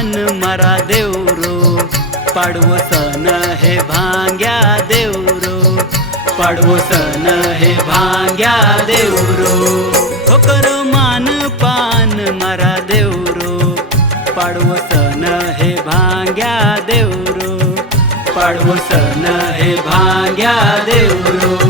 भान मरा देवरो. पाडवो सण हे भांग्या देवरो. पाडवो सण हे भांग्या देवरो. हो मान पान मरा देवरो. पाडवो सण हे भांग्या देवरो. पाडवो सण हे भांग्या देवरो.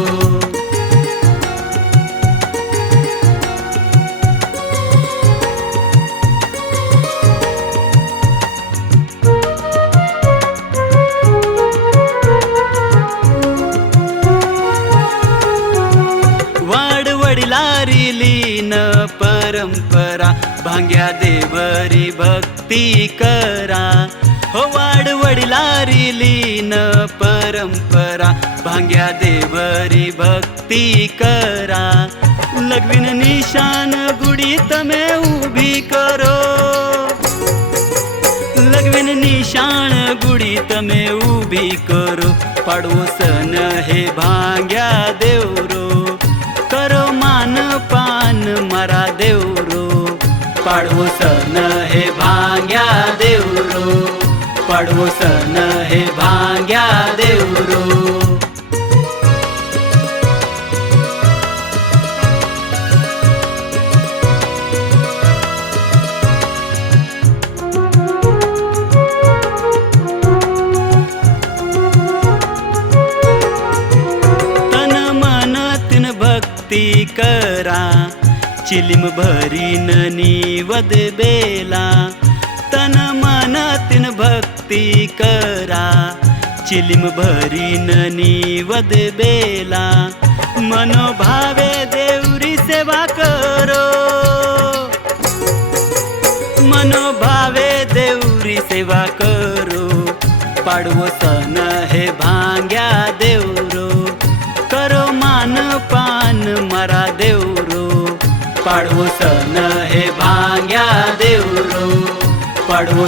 देवरी भक्ती करा. हो वाडवडिलारी लीन परंपरा. भांग्या देवरी भक्ती करा. लग्विन निशान गुडी तमे उभी करो. लग्विन निशान गुडी तमे उभी करो. पाडवो सण हे भांग्या देवरो. करो मान पान मरा देव पाडवो सण हे भांग्या देऊरो पाडवो सण हे भांग्या देऊरो करा. चिलिम भरीन निवद बेला तन मन तिन भक्ती करा। चिलिम भरीन निवद बेला मनोभावे देवरी सेवा करो। मनोभावे देवरी सेवा करो। पाडवो सण हे भांग्या देव पाडवो हे भांग्या देवरो पाडवो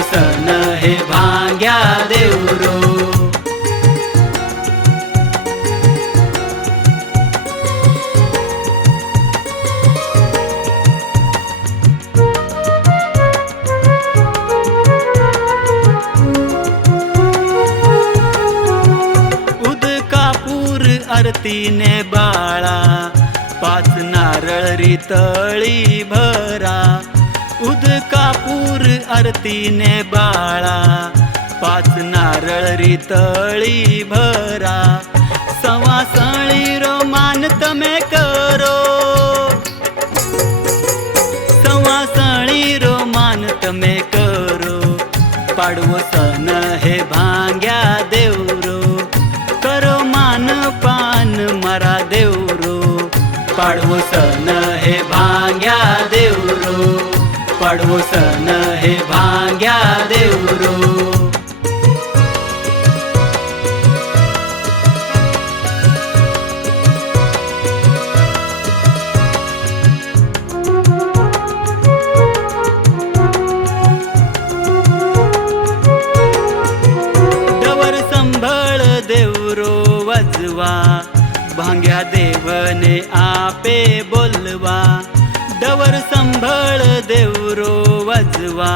हे भांग्या देवरो. उद कापूर आरतीने नारळ रितळी भरा. उद कापूर आरतीने बाळा. पाच नारळ रितळी भरा. सवासळी रोमान तमे करो. सवासळी रोमान तमे करो. पाडवो पाडवो सण हे भांग्या देवरो. पाडवो सण हे भांग्या देवरो. डवर संभळ देवरो वजवा. भांग्या देवने आपे बोलवा डवर संभळ देवरो वजवा.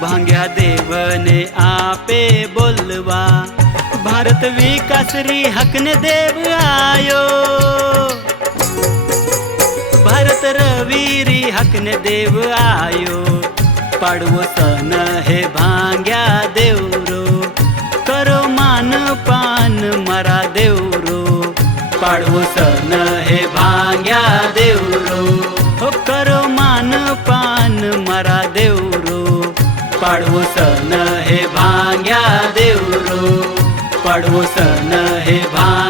भांग्या देवने आपे बोलवा भारत विकासरी हकने देव आयो. भारत रवीरी हकने देव आयो. पाडवो सण हे भांग्या सन हे भांग्या देवरो. हो करो मान पान मरा देवरो. पाडवो सन हे भांग्या देवरो. पाडवो सण हे भांग